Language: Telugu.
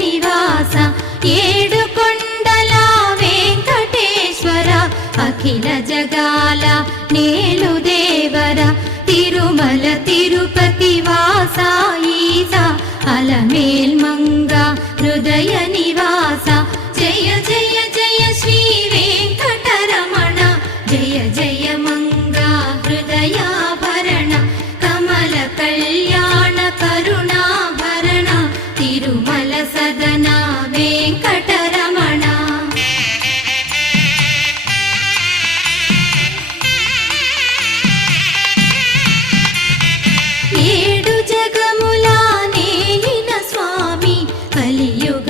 నివాస ఏడుకొండల వెంకటేశ్వర అఖిల జగాల నేలు దేవర తిరుమల తిరుపతి వాస ఈస అలమేల్ మంగ హృదయ నివాస జయ జయ జయ శ్రీ వెంకటరమణ జయ జయ మంగ హృదయాభరణ కమల కళ్యాణ కరుణాభరణ తిరుమల సదన వెంకటరమణ. ఏడు జగముల నేలిన స్వామి కలియుగ